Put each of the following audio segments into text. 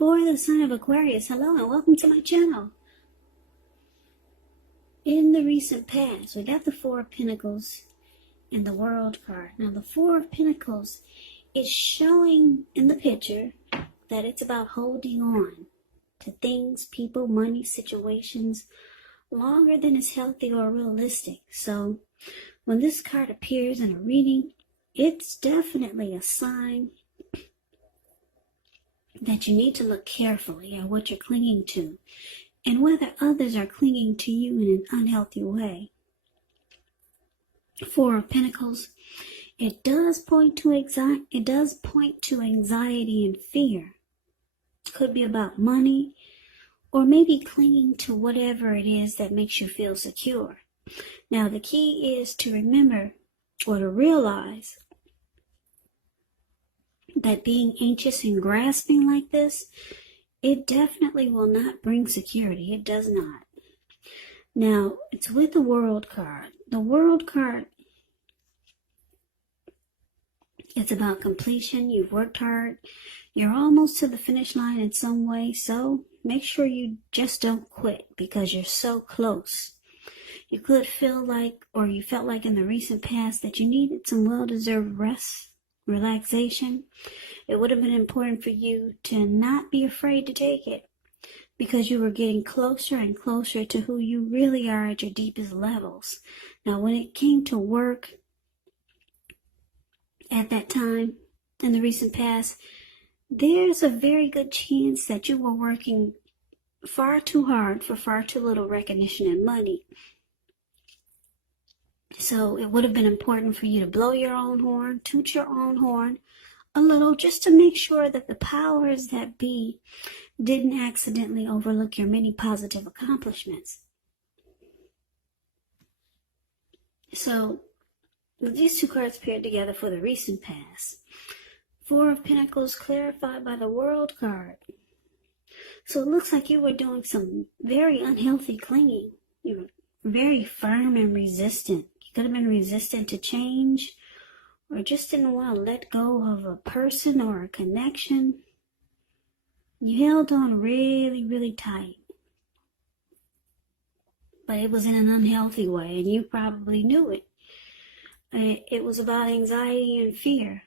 For the sign of Aquarius, hello and welcome to my channel. In the recent past, we got the Four of Pentacles and the World card. Now the Four of Pentacles is showing in the picture that it's about holding on to things, people, money, situations longer than is healthy or realistic. So when this card appears in a reading, it's definitely a sign that you need to look carefully at what you're clinging to and whether others are clinging to you in an unhealthy way. Four of Pentacles, it does point to anxiety and fear. It could be about money or maybe clinging to whatever it is that makes you feel secure. Now the key is to remember or to realize that being anxious and grasping like this, it definitely will not bring security. It does not. Now, it's with the World card. The World card, it's about completion. You've worked hard. You're almost to the finish line in some way, so make sure you just don't quit because you're so close. You could feel like, or you felt like in the recent past, that you needed some well-deserved rest, relaxation. It would have been important for you to not be afraid to take it because you were getting closer and closer to who you really are at your deepest levels. Now, when it came to work at that time in the recent past, there's a very good chance that you were working far too hard for far too little recognition and money. So it would have been important for you to blow your own horn, toot your own horn a little, just to make sure that the powers that be didn't accidentally overlook your many positive accomplishments. So these two cards paired together for the recent past. Four of Pentacles clarified by the World card. So it looks like you were doing some very unhealthy clinging. You were very firm and resistant. You could have been resistant to change or just didn't want to let go of a person or a connection. You held on really, really tight. But it was in an unhealthy way and you probably knew it. It was about anxiety and fear.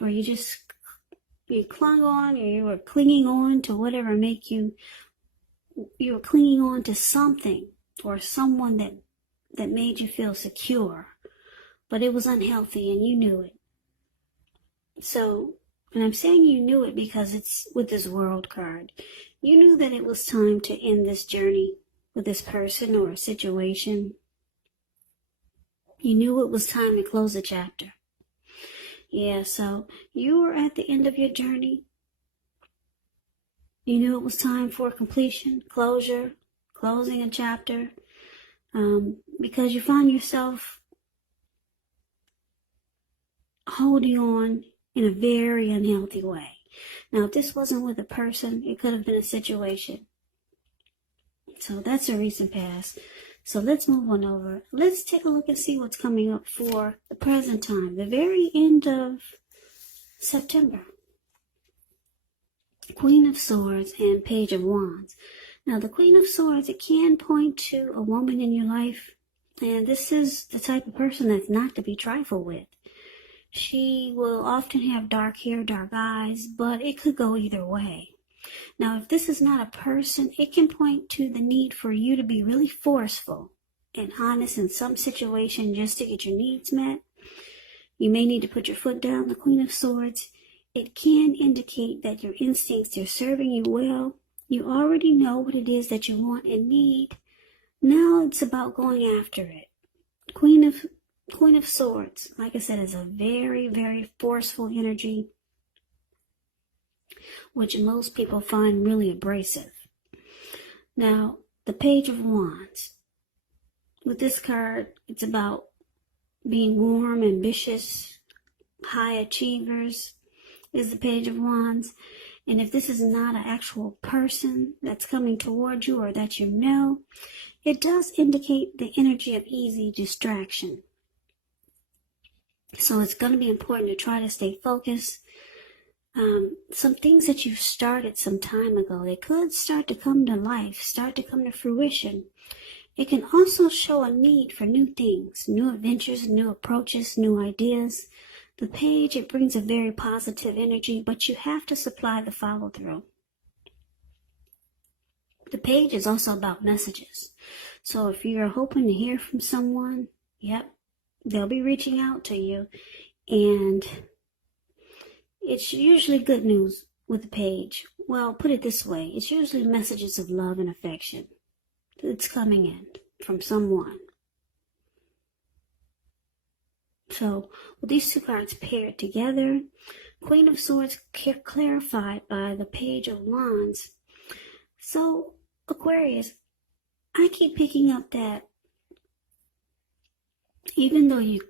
Or you clung on, or you were clinging on to whatever you were clinging on to something or someone that made you feel secure, but it was unhealthy and you knew it. So, and I'm saying you knew it because it's with this World card. You knew that it was time to end this journey with this person or a situation. You knew it was time to close the chapter. Yeah, so you were at the end of your journey. You knew it was time for completion, closure, closing a chapter, because you found yourself holding on in a very unhealthy way. Now, if this wasn't with a person, it could have been a situation. So that's a recent past. So let's move on over. Let's take a look and see what's coming up for the present time, the very end of September. Queen of Swords and Page of Wands. Now, the Queen of Swords, it can point to a woman in your life, and this is the type of person that's not to be trifled with. She will often have dark hair, dark eyes, but it could go either way. Now, if this is not a person, it can point to the need for you to be really forceful and honest in some situation just to get your needs met. You may need to put your foot down, the Queen of Swords. It can indicate that your instincts are serving you well. You already know what it is that you want and need. Now it's about going after it. Queen of Swords, like I said, is a very, very forceful energy, which most people find really abrasive. Now, the Page of Wands. With this card, it's about being warm, ambitious, high achievers is the Page of Wands. And if this is not an actual person that's coming toward you or that you know, it does indicate the energy of easy distraction. So it's going to be important to try to stay focused, some things that you started some time ago, they could start to come to life, start to come to fruition. It can also show a need for new things, new adventures, new approaches, new ideas. The page, it brings a very positive energy, but you have to supply the follow-through. The page is also about messages. So if you're hoping to hear from someone, yep, they'll be reaching out to you. And it's usually good news with the page. Well, put it this way. It's usually messages of love and affection. It's coming in from someone. So with these two cards paired together, Queen of Swords clarified by the Page of Wands. So Aquarius, I keep picking up that even though you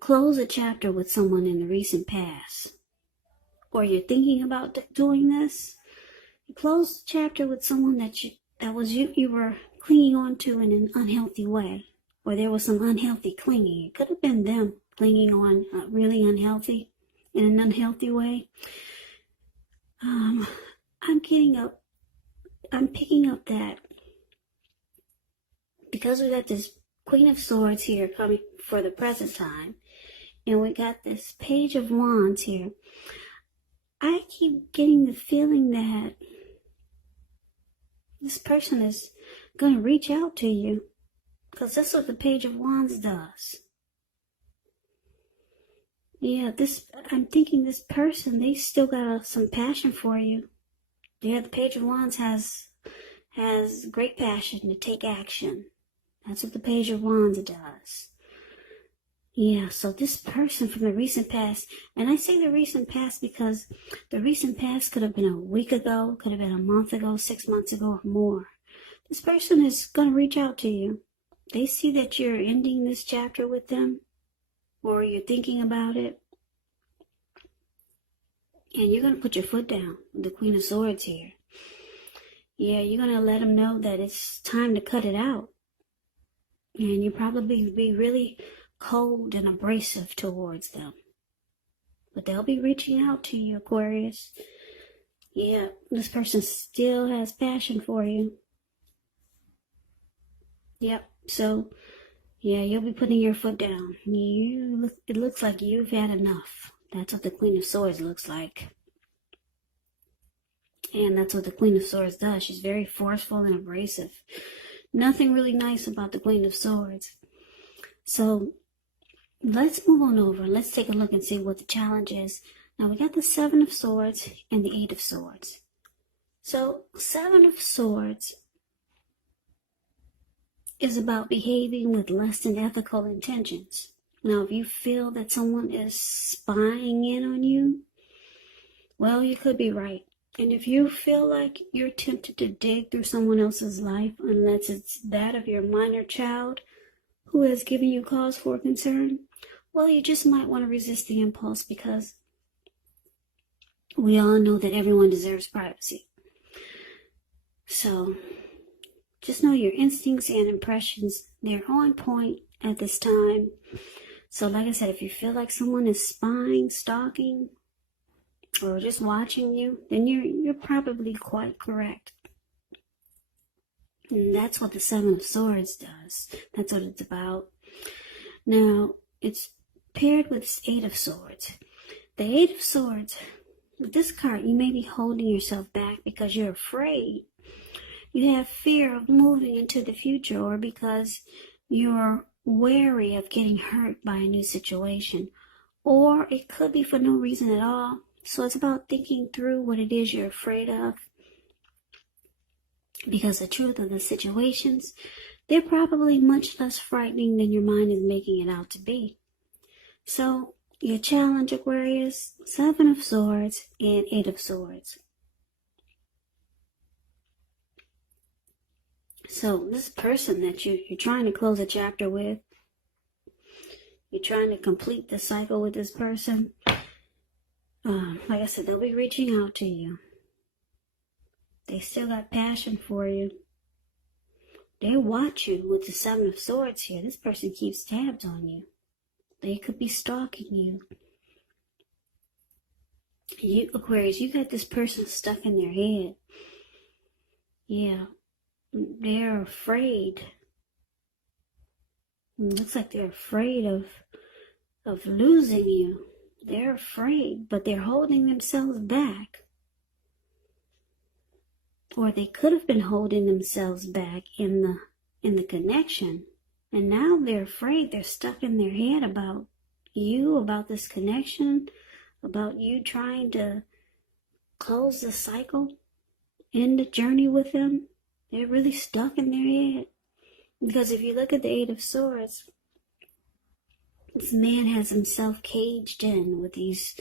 close a chapter with someone in the recent past, or you're thinking about doing this, you close the chapter with someone that you were clinging on to in an unhealthy way, or there was some unhealthy clinging. It could have been them clinging on really unhealthy, in an unhealthy way. I'm picking up that because we got this Queen of Swords here coming for the present time, and we got this Page of Wands here, I keep getting the feeling that this person is going to reach out to you, because that's what the Page of Wands does. Yeah, I'm thinking this person, they still got some passion for you. Yeah, the Page of Wands has great passion to take action. That's what the Page of Wands does. Yeah, so this person from the recent past, and I say the recent past because the recent past could have been a week ago, could have been a month ago, 6 months ago, or more. This person is going to reach out to you. They see that you're ending this chapter with them, or you're thinking about it, and you're going to put your foot down with the Queen of Swords here. Yeah, you're going to let them know that it's time to cut it out. And you probably be really cold and abrasive towards them. But they'll be reaching out to you, Aquarius. Yeah, this person still has passion for you. Yep, so, yeah, you'll be putting your foot down. It looks like you've had enough. That's what the Queen of Swords looks like. And that's what the Queen of Swords does. She's very forceful and abrasive. Nothing really nice about the Queen of Swords. So let's move on over. Let's take a look and see what the challenge is. Now we got the Seven of Swords and the Eight of Swords. So Seven of Swords is about behaving with less than ethical intentions. Now, if you feel that someone is spying in on you, well, you could be right. And if you feel like you're tempted to dig through someone else's life, unless it's that of your minor child who has given you cause for concern, well, you just might want to resist the impulse, because we all know that everyone deserves privacy. So just know your instincts and impressions, they're on point at this time. So like I said, if you feel like someone is spying, stalking, or just watching you, then you're probably quite correct. And that's what the Seven of Swords does. That's what it's about. Now, it's paired with this Eight of Swords. The Eight of Swords, with this card, you may be holding yourself back because you're afraid. You have fear of moving into the future, or because you're wary of getting hurt by a new situation. Or it could be for no reason at all. So it's about thinking through what it is you're afraid of. Because the truth of the situations, they're probably much less frightening than your mind is making it out to be. So your challenge, Aquarius, Seven of Swords and Eight of Swords. So this person that you're trying to close a chapter with, you're trying to complete the cycle with this person, like I said, they'll be reaching out to you. They still got passion for you. They watch you with the Seven of Swords here. This person keeps tabs on you. They could be stalking you. You, Aquarius, you got this person stuck in their head. Yeah, they're afraid. It looks like they're afraid of losing you. They're afraid, but they're holding themselves back. Or they could have been holding themselves back in the connection. And now they're afraid. They're stuck in their head about you, about this connection, about you trying to close the cycle, end the journey with them. They're really stuck in their head. Because if you look at the Eight of Swords, this man has himself caged in with these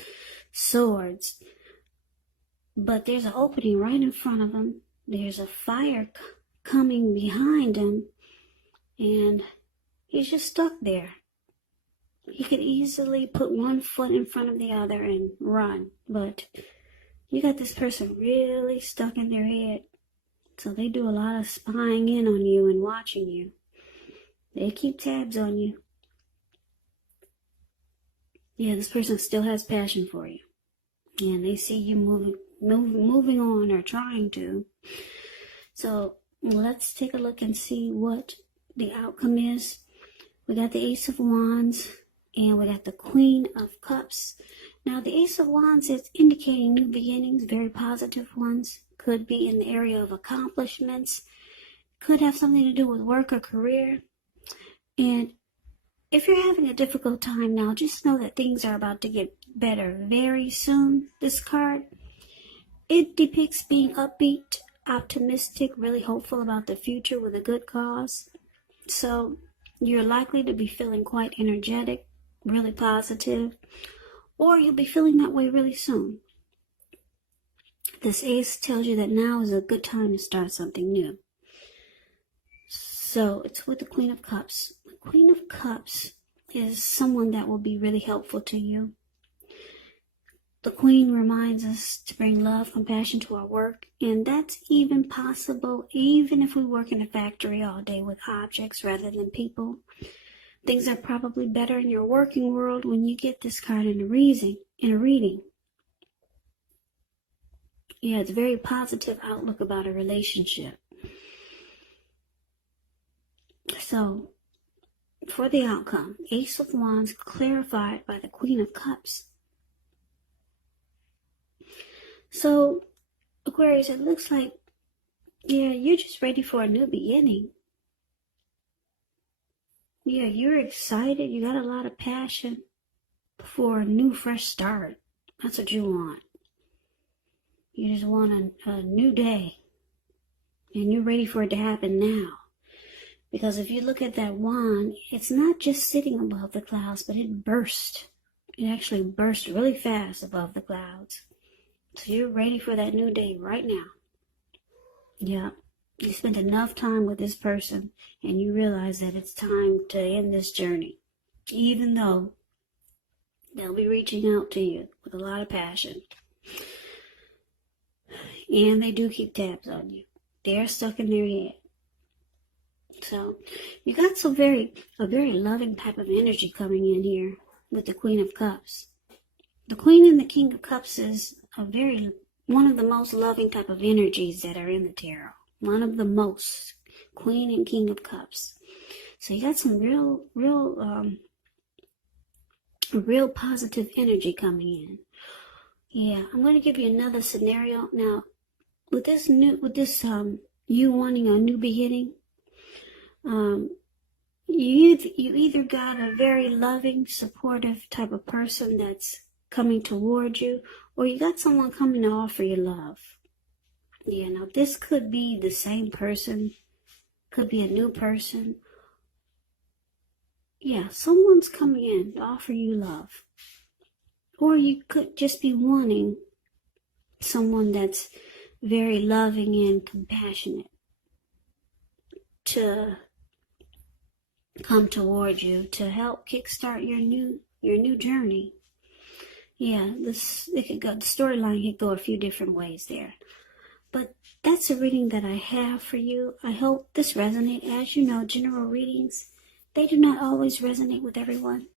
swords. But there's an opening right in front of him. There's a fire coming behind him. And he's just stuck there. He could easily put one foot in front of the other and run. But you got this person really stuck in their head. So they do a lot of spying in on you and watching you. They keep tabs on you. Yeah, this person still has passion for you. And they see you moving on or trying to. So let's take a look and see what the outcome is. We got the Ace of Wands and we got the Queen of Cups. Now the Ace of Wands is indicating new beginnings, very positive ones. Could be in the area of accomplishments. Could have something to do with work or career. And if you're having a difficult time now, just know that things are about to get better very soon. This card, it depicts being upbeat, optimistic, really hopeful about the future with a good cause. So you're likely to be feeling quite energetic, really positive, or you'll be feeling that way really soon. This ace tells you that now is a good time to start something new. So it's with the Queen of Cups. The Queen of Cups is someone that will be really helpful to you. The Queen reminds us to bring love, compassion to our work, and that's even possible even if we work in a factory all day with objects rather than people. Things are probably better in your working world when you get this card in a reading. Yeah, it's a very positive outlook about a relationship. So, for the outcome, Ace of Wands clarified by the Queen of Cups. So, Aquarius, it looks like, yeah, you're just ready for a new beginning. Yeah, you're excited. You got a lot of passion for a new, fresh start. That's what you want. You just want a new day. And you're ready for it to happen now. Because if you look at that wand, it's not just sitting above the clouds, but it burst. It actually burst really fast above the clouds. So you're ready for that new day right now. Yeah. You spent enough time with this person and you realize that it's time to end this journey. Even though they'll be reaching out to you with a lot of passion. And they do keep tabs on you. They're stuck in their head. So you got a very loving type of energy coming in here with the Queen of Cups. The Queen and the King of Cups is one of the most loving type of energies that are in the tarot. One of the most. Queen and King of Cups. So you got some real positive energy coming in. Yeah, I'm going to give you another scenario now. With this you wanting a new beginning. You either got a very loving, supportive type of person that's coming toward you, or you got someone coming to offer you love. Yeah, now this could be the same person, could be a new person. Yeah, someone's coming in to offer you love. Or you could just be wanting someone that's very loving and compassionate to come toward you to help kickstart your new journey. Yeah, the storyline could go a few different ways there. But that's a reading that I have for you. I hope this resonates. As you know, general readings, they do not always resonate with everyone.